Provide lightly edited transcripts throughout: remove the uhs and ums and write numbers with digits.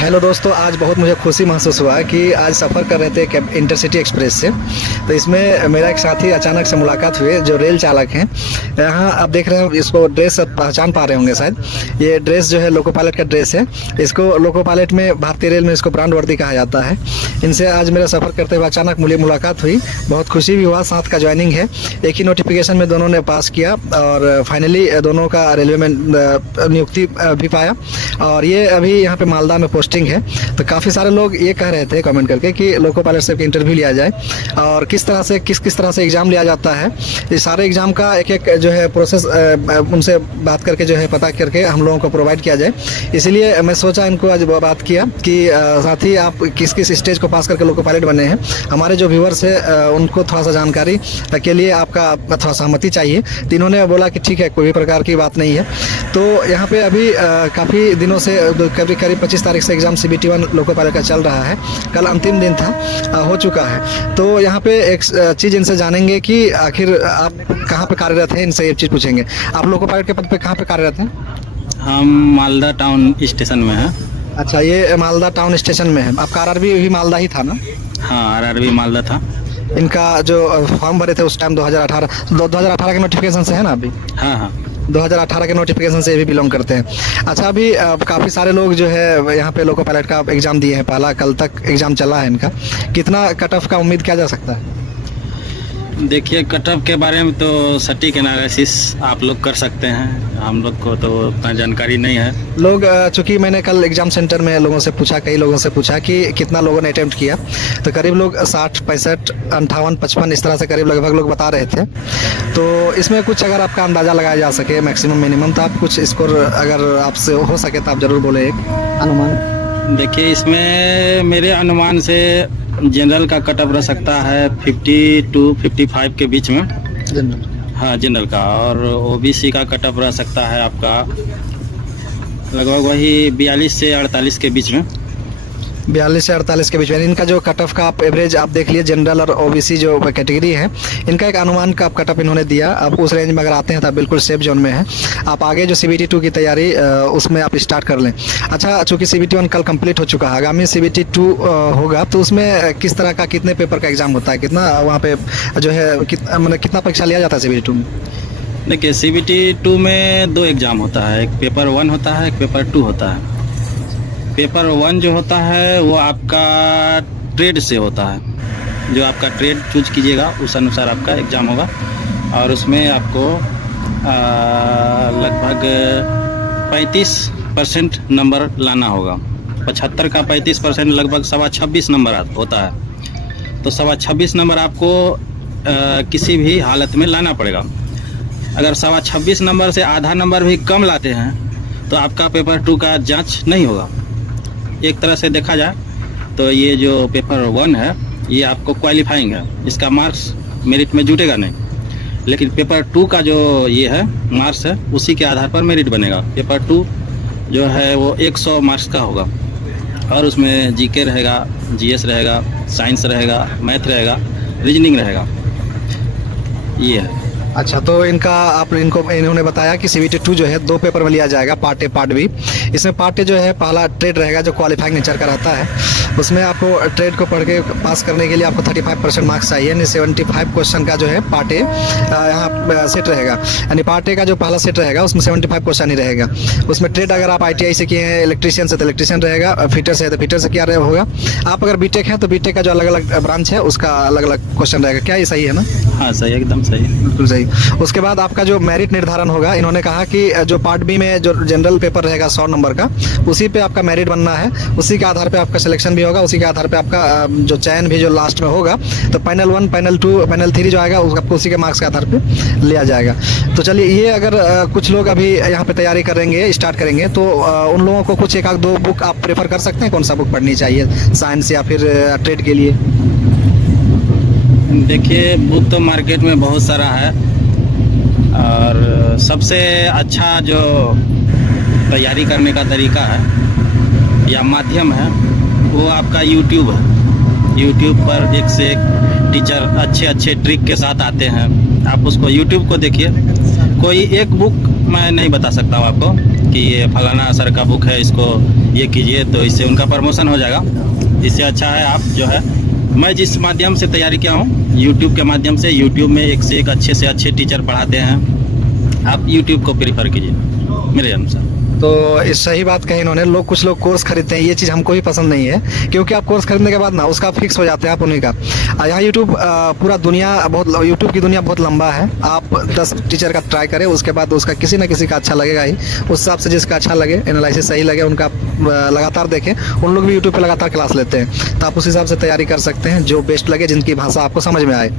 Hello दोस्तों, आज बहुत मुझे खुशी महसूस हुआ कि आज सफ़र कर रहे थे इंटरसिटी एक्सप्रेस से। तो इसमें मेरा एक साथी अचानक से मुलाकात हुई जो रेल चालक हैं। यहाँ आप देख रहे हो, इसको ड्रेस पहचान पा रहे होंगे शायद। ये ड्रेस जो है लोको पायलट का ड्रेस है। इसको लोको पायलट में, भारतीय रेल में इसको ब्रांड वर्दी कहा जाता है। इनसे आज मेरा सफ़र करते हुए अचानक मुलाकात हुई, बहुत खुशी भी हुआ। साथ का ज्वाइनिंग है, एक ही नोटिफिकेशन में दोनों ने पास किया और फाइनली दोनों का रेलवे में नियुक्ति भी पाया। और ये अभी यहाँ पे मालदा में पोस्टिंग है। तो काफ़ी सारे लोग ये कह रहे थे कमेंट करके कि लोको पायलट से इंटरव्यू लिया जाए और किस तरह से किस तरह से एग्ज़ाम लिया जाता है। ये सारे एग्ज़ाम का एक जो है प्रोसेस उनसे बात करके जो है पता करके हम लोगों को प्रोवाइड किया जाए। इसलिए मैं सोचा इनको आज बात किया कि साथ ही आप किस किस स्टेज को पास करके लोको पायलट बने हैं। हमारे जो व्यूअर्स है उनको थोड़ा सा जानकारी के लिए आपका थोड़ा सहमति चाहिए। तो इन्होंने बोला कि ठीक है, कोई भी प्रकार की बात नहीं है। तो यहाँ पे अभी काफ़ी दिनों से करीब 25 तारीख से एग्ज़ाम CBT 1 लोको पायलट का चल रहा है। कल अंतिम दिन था, हो चुका है। तो यहाँ पे एक चीज़ इनसे जानेंगे कि आखिर आप कहाँ पे कार्यरत हैं। इनसे एक चीज़ पूछेंगे, आप लोको पायलट के पद पे कहाँ पे कार्यरत हैं? हम मालदा टाउन स्टेशन में हैं। अच्छा, ये मालदा टाउन स्टेशन में है। आपका RRB भी मालदा ही था ना? हाँ, RRB मालदा था। इनका जो फॉर्म भरे थे उस टाइम 2018 के नोटिफिकेशन से है ना अभी? हाँ हाँ, 2018 के नोटिफिकेशन से ये भी बिलोंग करते हैं। अच्छा, अभी काफ़ी सारे लोग जो है यहाँ पे लोको पायलट का एग्ज़ाम दिए हैं। पहला कल तक एग्ज़ाम चला है इनका। कितना कट ऑफ का उम्मीद किया जा सकता है? देखिए, कट ऑफ के बारे में तो सटीक एनालिसिस आप लोग कर सकते हैं, हम लोग को तो उतना जानकारी नहीं है। लोग चूँकि मैंने कल एग्ज़ाम सेंटर में लोगों से पूछा, कई लोगों से पूछा कि कितना लोगों ने अटैम्प्ट किया, तो करीब लोग 60, 65, 58, 55 इस तरह से करीब लगभग लोग बता रहे थे। तो इसमें कुछ अगर आपका अंदाज़ा लगाया जा सके, मैक्सिमम मिनिमम, तो आप कुछ स्कोर अगर आपसे हो सके तो आप ज़रूर बोले एक अनुमान। देखिए, इसमें मेरे अनुमान से जनरल का कट ऑफ रह सकता है 50 to 55 के बीच में। जनरल? हाँ, जनरल का। और OBC का कट ऑफ रह सकता है आपका लगभग वही 42 से 48 के बीच में। 42 से 48 के बीच में। इनका जो कट ऑफ का आप एवरेज आप देख लिए, जनरल और OBC जो कैटेगरी है, इनका एक अनुमान का आप कट ऑफ इन्होंने दिया। अब उस रेंज में अगर आते हैं तो आप बिल्कुल सेफ जोन में है। आप आगे जो CBT 2 की तैयारी उसमें आप स्टार्ट कर लें। अच्छा, चूँकि CBT 1 कल कंप्लीट हो चुका है, आगामी CBT 2 होगा, तो उसमें किस तरह का, कितने पेपर का एग्ज़ाम होता है, कितना वहाँ पे जो है मतलब कितना परीक्षा लिया जाता है CBT 2 में? देखिए, CBT 2 में 2 एग्ज़ाम होता है, एक पेपर 1 होता है, एक पेपर 2 होता है। पेपर 1 जो होता है वो आपका ट्रेड से होता है। जो आपका ट्रेड चूज कीजिएगा उस अनुसार आपका एग्ज़ाम होगा और उसमें आपको लगभग 35% नंबर लाना होगा। 75 का 35% लगभग 26.25 नंबर होता है। तो 26.25 नंबर आपको किसी भी हालत में लाना पड़ेगा। अगर 26.25 नंबर से आधा नंबर भी कम लाते हैं तो आपका पेपर 2 का जांच नहीं होगा। एक तरह से देखा जाए तो ये जो पेपर 1 है ये आपको क्वालिफाइंग है, इसका मार्क्स मेरिट में जुटेगा नहीं। लेकिन पेपर 2 का जो ये है मार्क्स है, उसी के आधार पर मेरिट बनेगा। पेपर 2 जो है वो 100 मार्क्स का होगा और उसमें GK रहेगा, GS रहेगा, साइंस रहेगा, मैथ रहेगा, रीजनिंग रहेगा, ये है। अच्छा, तो इन्होंने बताया कि CBT 2 जो है 2 पेपर में लिया जाएगा, पार्ट A पार्ट B। इसमें पार्ट A जो है पहला ट्रेड रहेगा जो क्वालिफाइंग नेचर का रहता है। उसमें आपको ट्रेड को पढ़ के पास करने के लिए आपको 35% मार्क्स चाहिए, यानी 75 क्वेश्चन का जो है पार्ट A यहाँ सेट रहेगा। यानी पार्ट A का जो पहला सेट रहेगा उसमें 75 क्वेश्चन ही रहेगा। उसमें ट्रेड अगर आप ITI से किए हैं, इलेक्ट्रीशियन से तो इलेक्ट्रीशियन रहेगा, फिटर से है तो फिटर से क्या होगा। आप अगर BTech हैं तो BTech का जो अलग अलग ब्रांच है उसका अलग अलग क्वेश्चन रहेगा। क्या ये सही है ना? हाँ, सही, एकदम सही, बिल्कुल सही। उसके बाद आपका जो मेरिट निर्धारण होगा, इन्होंने कहा कि जो पार्ट B में जो जनरल पेपर रहेगा 100 नंबर का, उसी पे आपका मेरिट बनना है। उसी के आधार पे आपका सिलेक्शन भी होगा, उसी के आधार पे आपका जो चयन भी जो लास्ट में होगा। तो पैनल 1, पैनल 2, पैनल 3 जो आएगा आपको उसी के मार्क्स के आधार पे लिया जाएगा। तो चलिए, ये अगर कुछ लोग अभी यहाँ पे तैयारी करेंगे, स्टार्ट करेंगे, तो उन लोगों को कुछ 1-2 बुक आप प्रेफर कर सकते हैं। कौन सा बुक पढ़नी चाहिए साइंस या फिर ट्रेड के लिए? देखिए, बुक तो मार्केट में बहुत सारा है और सबसे अच्छा जो तैयारी करने का तरीका है या माध्यम है वो आपका YouTube है। YouTube पर एक से एक टीचर अच्छे अच्छे ट्रिक के साथ आते हैं, आप उसको YouTube को देखिए। कोई एक बुक मैं नहीं बता सकता हूँ आपको कि ये फलाना सर का बुक है, इसको ये कीजिए, तो इससे उनका प्रमोशन हो जाएगा। इससे अच्छा है आप जो है, मैं जिस माध्यम से तैयारी किया हूँ यूट्यूब के माध्यम से, यूट्यूब में एक से एक अच्छे से अच्छे टीचर पढ़ाते हैं, आप यूट्यूब को प्रीफर कीजिए मेरे अनुसार। तो इस सही बात कही इन्होंने। कुछ लोग कोर्स खरीदते हैं, ये चीज़ हमको भी पसंद नहीं है, क्योंकि आप कोर्स खरीदने के बाद ना उसका फिक्स हो जाते हैं आप उन्हीं का। यहाँ यूट्यूब पूरा दुनिया बहुत, यूट्यूब की दुनिया बहुत लंबा है। आप 10 टीचर का ट्राई करें, उसके बाद उसका किसी ना किसी का अच्छा लगेगा ही। उस हिसाब से जिसका अच्छा लगे, एनालिसिस सही लगे, उनका लगातार देखें। उन लोग भी यूट्यूब पे लगातार क्लास लेते हैं, तो आप उस हिसाब से तैयारी कर सकते हैं, जो बेस्ट लगे, जिनकी भाषा आपको समझ में आए।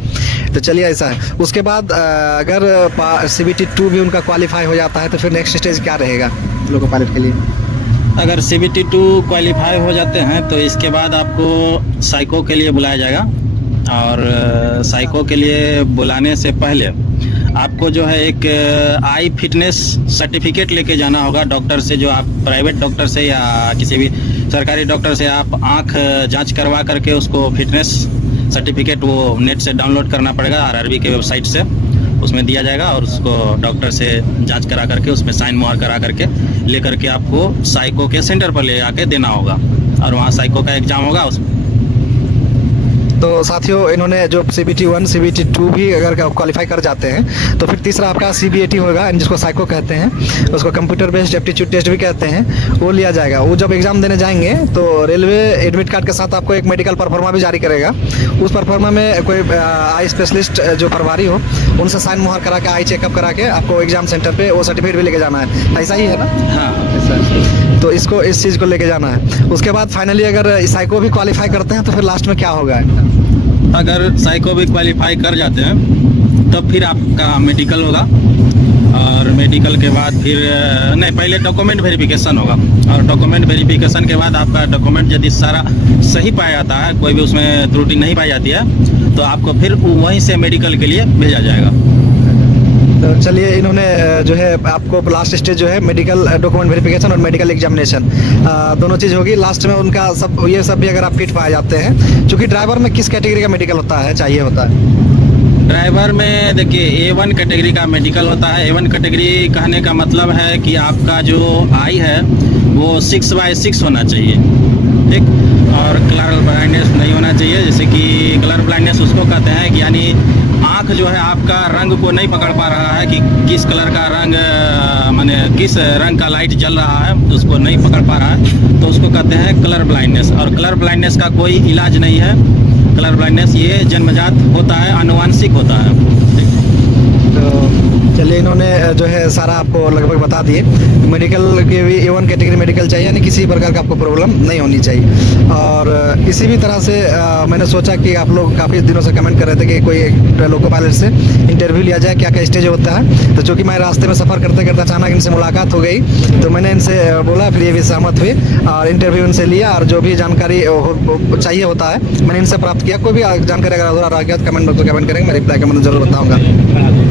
तो चलिए ऐसा है। उसके बाद अगर CBT 2 भी उनका क्वालिफाई हो जाता है, तो फिर नेक्स्ट स्टेज क्या रहेगा लोको पायलट के लिए? अगर CBT 2 क्वालिफाई हो जाते हैं तो इसके बाद आपको साइको के लिए बुलाया जाएगा, और साइको के लिए बुलाने से पहले आपको जो है एक आई फिटनेस सर्टिफिकेट लेके जाना होगा डॉक्टर से, जो आप प्राइवेट डॉक्टर से या किसी भी सरकारी डॉक्टर से आप आंख जांच करवा करके उसको फिटनेस सर्टिफिकेट वो नेट से डाउनलोड करना पड़ेगा, RRB के वेबसाइट से उसमें दिया जाएगा, और उसको डॉक्टर से जांच करा करके उसमें साइन मोहर करा करके लेकर के आपको साइको के सेंटर पर ले आके देना होगा, और वहाँ साइको का एग्ज़ाम होगा। उस तो साथियों, इन्होंने जो CBT 1 CBT 2 भी अगर क्वालिफाई कर जाते हैं, तो फिर तीसरा आपका CBAT होगा, जिसको साइको कहते हैं, उसको कंप्यूटर बेस्ड एप्टीट्यूड टेस्ट भी कहते हैं, वो लिया जाएगा। वो जब एग्जाम देने जाएंगे तो रेलवे एडमिट कार्ड के साथ आपको एक मेडिकल परफॉर्मा भी जारी करेगा। उस परफॉर्मा में कोई आई स्पेशलिस्ट जो प्रभारी हो, उनसे साइन मोहर करा के, आई चेकअप करा के आपको एग्जाम सेंटर पे वो सर्टिफिकेट भी लेके जाना है। ऐसा ही है ना? हाँ, ऐसा। तो इसको, इस चीज़ को लेके जाना है। उसके बाद फाइनली अगर साइको भी क्वालिफाई करते हैं, तो फिर लास्ट में क्या होगा? अगर साइको भी क्वालिफाई कर जाते हैं तब फिर आपका मेडिकल होगा, और मेडिकल के बाद फिर नहीं, पहले डॉक्यूमेंट वेरिफिकेशन होगा, और डॉक्यूमेंट वेरिफिकेशन के बाद आपका डॉक्यूमेंट यदि सारा सही पाया जाता है, कोई भी उसमें त्रुटि नहीं पाई जाती है, तो आपको फिर वहीं से मेडिकल के लिए भेजा जाएगा। तो चलिए, इन्होंने जो है आपको लास्ट स्टेज जो है मेडिकल डॉक्यूमेंट वेरिफिकेशन और मेडिकल एग्जामिनेशन दोनों चीज़ होगी। लास्ट में उनका सब, ये सब भी अगर आप फिट पाए जाते हैं, क्योंकि ड्राइवर में किस कैटेगरी का मेडिकल होता है, चाहिए होता है? ड्राइवर में देखिए A1 कैटेगरी का मेडिकल होता है। A1 कैटेगरी कहने का मतलब है कि आपका जो आई है वो 6/6 होना चाहिए, ठीक, और कलर ब्लाइंडनेस नहीं होना चाहिए। जैसे कि कलर ब्लाइंडनेस उसको कहते हैं कि यानी आँख जो है आपका रंग को नहीं पकड़ पा रहा है कि किस कलर का रंग, माने किस रंग का लाइट जल रहा है, तो उसको नहीं पकड़ पा रहा है, तो उसको कहते हैं कलर ब्लाइंडनेस। और कलर ब्लाइंडनेस का कोई इलाज नहीं है। कलर ब्लाइंडनेस ये जन्मजात होता है, आनुवांशिक होता है। तो चलिए, इन्होंने जो है सारा आपको लगभग बता दिए। मेडिकल के भी A1 कैटेगरी मेडिकल चाहिए, यानी किसी प्रकार का आपको प्रॉब्लम नहीं होनी चाहिए। और इसी भी तरह से मैंने सोचा कि आप लोग काफ़ी दिनों से कमेंट कर रहे थे कि कोई लोको पायलट से इंटरव्यू लिया जाए, क्या क्या स्टेज होता है। तो चूँकि मैं रास्ते में सफ़र करते करते अचानक इनसे मुलाकात हो गई, तो मैंने इनसे बोला, फिर ये भी सहमत हुए और इंटरव्यू इनसे लिया, और जो भी जानकारी चाहिए होता है मैंने इनसे प्राप्त किया। कोई भी जानकारी अगर अधूरा रह गया तो कमेंट बॉक्स में कमेंट करेंगे, मैं रिप्लाई का मतलब ज़रूर बताऊँगा।